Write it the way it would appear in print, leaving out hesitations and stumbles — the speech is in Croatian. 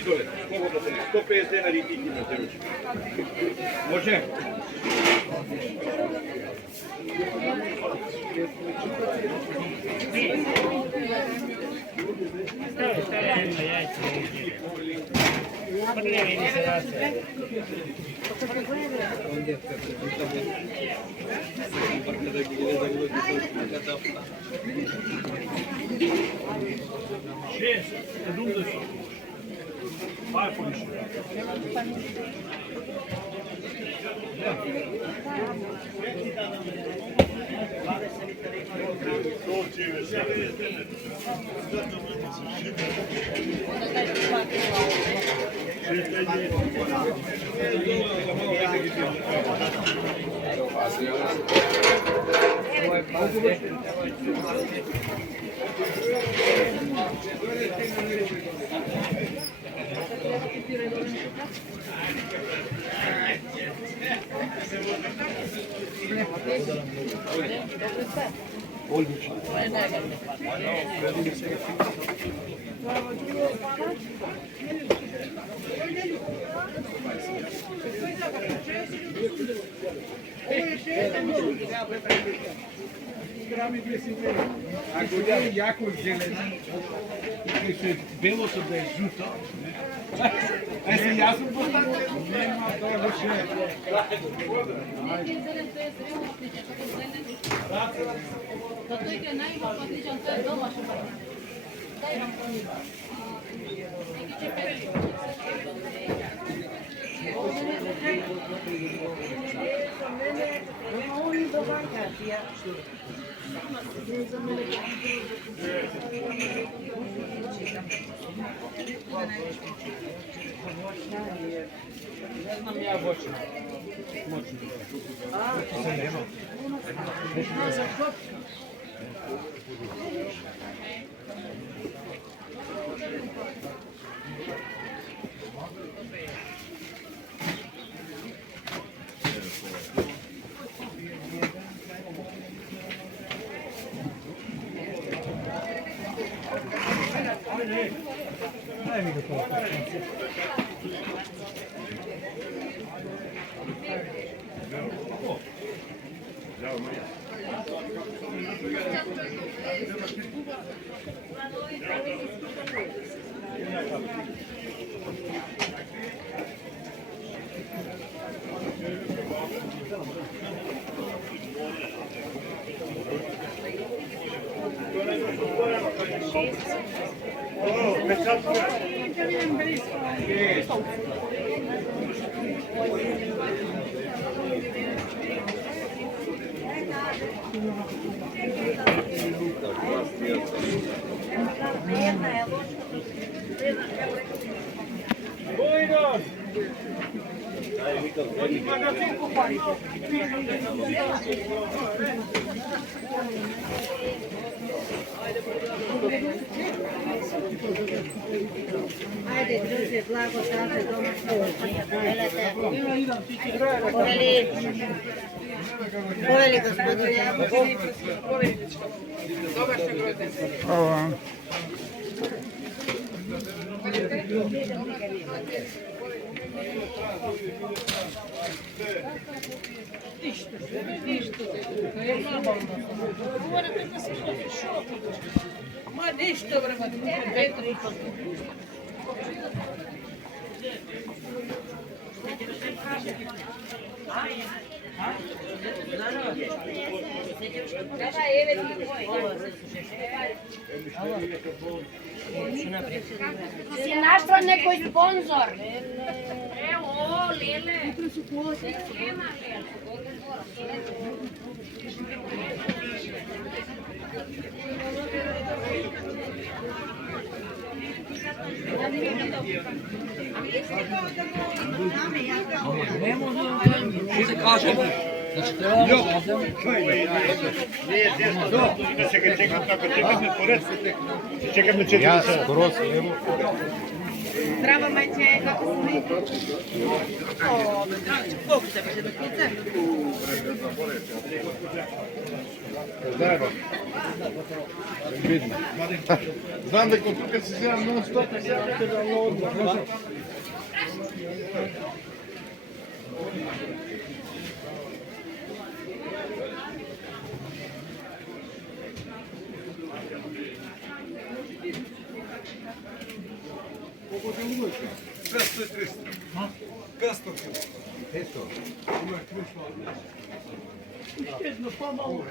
Izvole, slobodno se, 150 dinara i tih imate ručke. Može? Šest, redunde su. Vai fuori. Ako je jako zelena, i se belo se da je žuto, a se jasno postane, nema to više. Zato je najbolj odličan, to je domaća vrsta. Daj vam to. Neki će peti. Ne znam ja voćno. Daj mi ga to. Ajde, druže, blago tate doma poveli gospodine. Dobar se grode. Hvala. Govorite da se što ma ništa vremena, vetro i to. Si našla nekoj sponzor. Evo, Lele. Nema Lele. Ne možemo se kažemo. Znači, trebamo Ja skoro evo. Zdravo, Macie, kako si? O, Bog te będzie do pizzy. Zajedno. Vidno. Znam da je kod kad se zjavim non stop, Jedno pomalo.